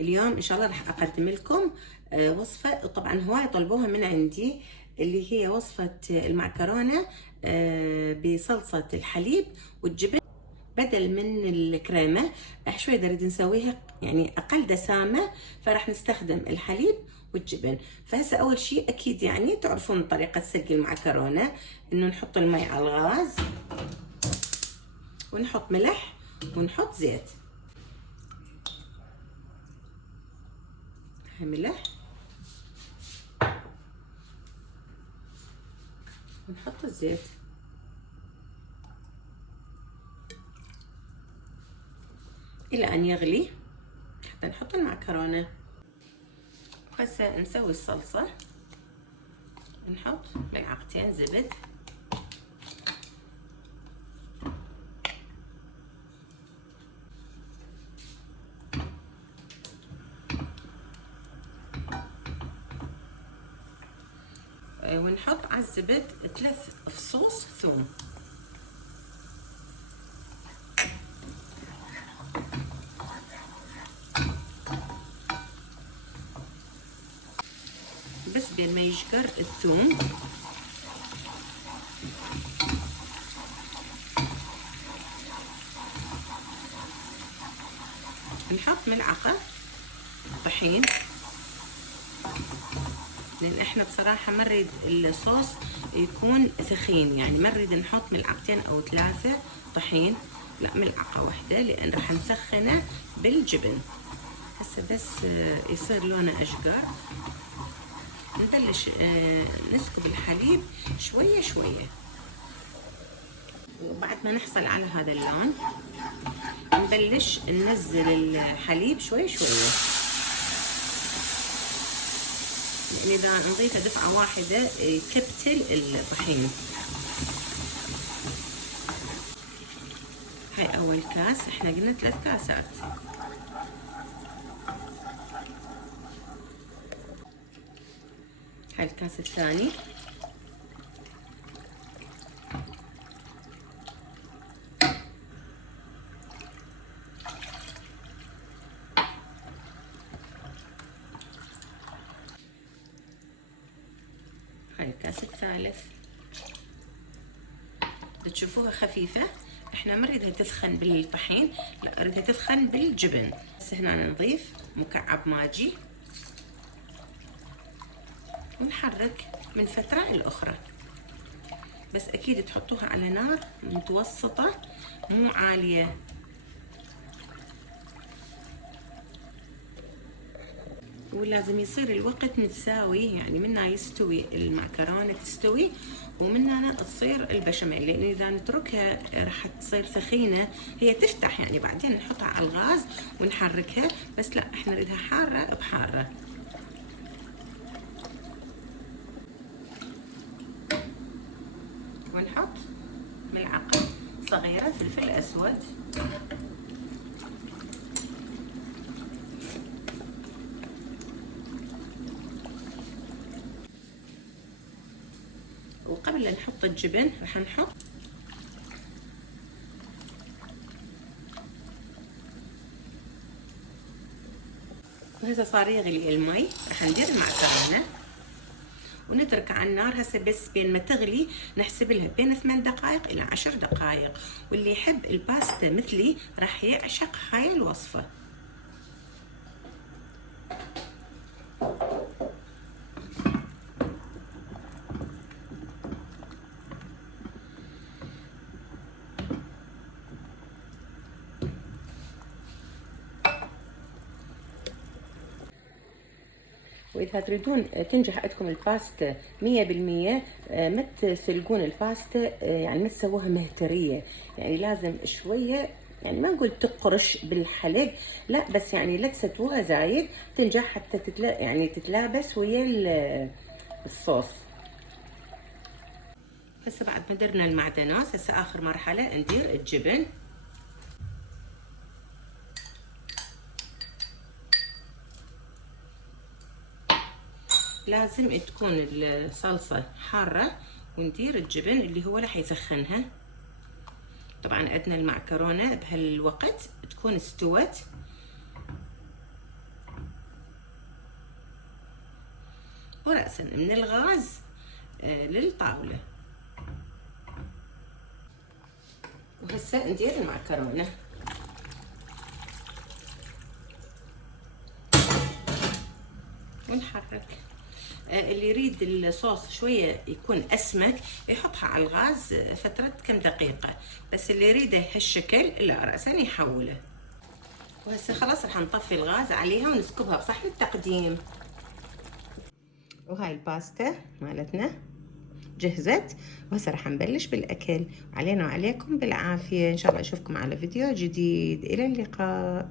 اليوم ان شاء الله راح اقدم لكم وصفه طبعا هواي طلبوها من عندي، اللي هي وصفه المعكرونه بصلصه الحليب والجبن بدل من الكريمه. شوي نريد نسويها يعني اقل دسامه، فراح نستخدم الحليب والجبن. فهسه اول شيء اكيد يعني تعرفون طريقه سلق المعكرونه، انه نحط المي على الغاز ونحط ملح ونحط زيت. هاي ملح ونحط الزيت الى ان يغلي حتى نحط المعكرونه. هسه نسوي الصلصه، نحط ملعقتين زبد، ونحط على الزبد 3 فصوص ثوم. بس بين ما يشقر الثوم نحط ملعقة طحين، لان احنا بصراحة ما نريد الصوص يكون ثخين، يعني ما نريد نحط ملعقتين او 3 طحين، لا ملعقة واحدة، لان راح نسخنه بالجبن. هسه بس يصير لونه اشقر نبلش نسكب الحليب شوية شوية، وبعد ما نحصل على هذا اللون نبلش ننزل الحليب شوي شوية، يعني إذا نضيفه دفعة واحدة يكبتل الطحين. هاي أول كاس، إحنا قلنا 3 كاسات. هاي الكاس الثاني. هاي الكاس الثالث. تشوفوها خفيفة، احنا ما نريدها تثخن بالطحين، لا نريدها تثخن بالجبن. بس هنا نضيف مكعب ماجي ونحرك من فترة لأخرى، بس أكيد تحطوها على نار متوسطة مو عالية. ولازم يصير الوقت متساوي، يعني منا يستوي المعكرونة تستوي ومنا تصير البشاميل، لأن إذا نتركها راح تصير ثخينة، هي تفتح يعني بعدين نحطها على الغاز ونحركها، بس لا احنا نريدها حارة بحارة. ونحط ملعقة صغيرة فلفل أسود، وقبل لا نحط الجبن راح نحط وهذا صار يغلي المي. راح ندير المعكرونة ونترك على النار. هسه بس بين ما تغلي نحسب لها بين 8 دقائق إلى 10 دقائق، واللي يحب الباستا مثلي راح يعشق هاي الوصفة. وإذا تريدون تنجح عندكم الباستا 100%، ما تسلقون الباستا، يعني ما تسووها مهترية، يعني لازم شوية، يعني ما نقول تقرش بالحلق، لا بس يعني لا تستووها زايد، تنجح حتى يعني تتلابس ويا الصوص. هسه بعد ما درنا المعدنات، هسه آخر مرحلة ندير الجبن. لازم تكون الصلصة حارة، وندير الجبن اللي هو راح يسخنها. طبعا عندنا المعكرونة بهالوقت تكون استوت، رأسا من الغاز للطاولة. وهسه ندير المعكرونة. ونحرك. اللي يريد الصوص شوية يكون أسمك يحطها على الغاز فترة كم دقيقة، بس اللي يريده هالشكل لا رأسا يحوله. وهسه خلاص راح نطفي الغاز عليها ونسكبها بصحن التقديم. وهاي الباستا مالتنا جهزت، وهسه راح نبلش بالأكل. علينا وعليكم بالعافية، إن شاء الله أشوفكم على فيديو جديد. إلى اللقاء.